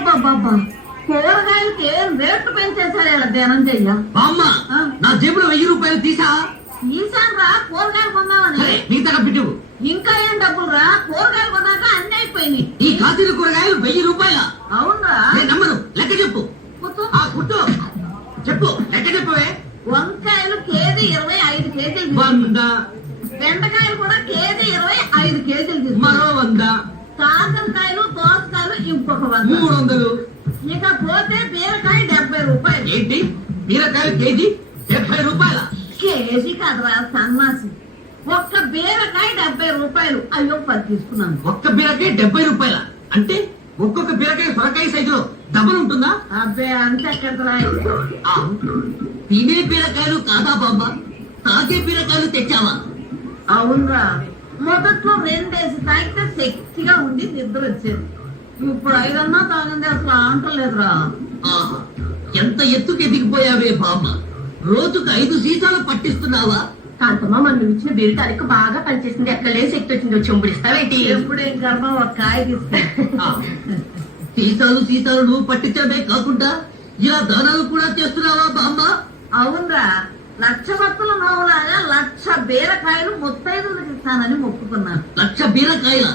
అబ్బబ్బబ్బబ్బా కూరగాయలకి ఏం రేట్లు పెంచేశారు ఇలా ధ్యానం చెయ్య బామ్మ నా జేబులో 1000 రూపాయలు తీసా ఈసారి రా కూరగాయలు కొందామని మిగతా బిడ్డు ఇంకా ఏం డబ్బులు రా కూరగాయలు కొన్నాక అన్ని అయిపోయినాయి. ఈ కాసిన కూరగాయలు 1000 రూపాయల. అవునరా నమ్మను లెక్క చెప్పు. కుట్టు చెప్పు లెక్క చెప్పవే. వంకాయలు కేజీ 25 కేజీలు, 100. బెండకాయలు కూడా కేజీ 25 కేజీలు, మరో 100. కాకరకాయలు దోసకాయలు ఇంకొక 100. 300. ఇక పోతే బీరకాయ 70 రూపాయలు. ఏంటి బీరకాయలు కేజీ 70 రూపాయల? కేజీ కదరా సన్నాసి, ఒక్క బీరకాయ 70 రూపాయలు. అయ్యో 10 తీసుకున్నాను. ఒక్క బీరకాయ 70 రూపాయల అంటే ఒక్కొక్క బీరకాయ సొరకాయ సైజులో డబ్బులు ఉంటుందా? అబ్బే అంతే కదరా. తినే బీరకాయలు కాదా బామ్మ, తాగే బీరకాయలు తెచ్చావా? అవునరా, మొదట్లో 2 వేసి తాగితే శక్తిగా ఉండి నిద్ర వచ్చేది. ఇప్పుడు 5 అన్నా తాగింది అసలు అంటలేదురా. ఆహా, ఎంత ఎత్తుకు ఎదిగిపోయావే బామ్మ, రోజుకు 5 సీసాలు పట్టిస్తున్నావా? కాంతమ్మ మనం ఇచ్చిన బీరకాయలకు బాగా పనిచేసింది. ఎక్కడ లేని శక్తి వచ్చిందో చెంబుడిస్తావేంటి? ఎప్పుడేం కర్మ ఒక కాయ తీసుకుంటా. సీసాలు నువ్వు పట్టించడమే కాకుండా ఇలా దానాలు కూడా చేస్తున్నావా బామ్మ? అవునరా, 1,00,000 భక్తుల నవ్వులాగా 1,00,000 బీరకాయలు 35 ఇస్తానని మొక్కుకున్నాను. 1,00,000 బీరకాయల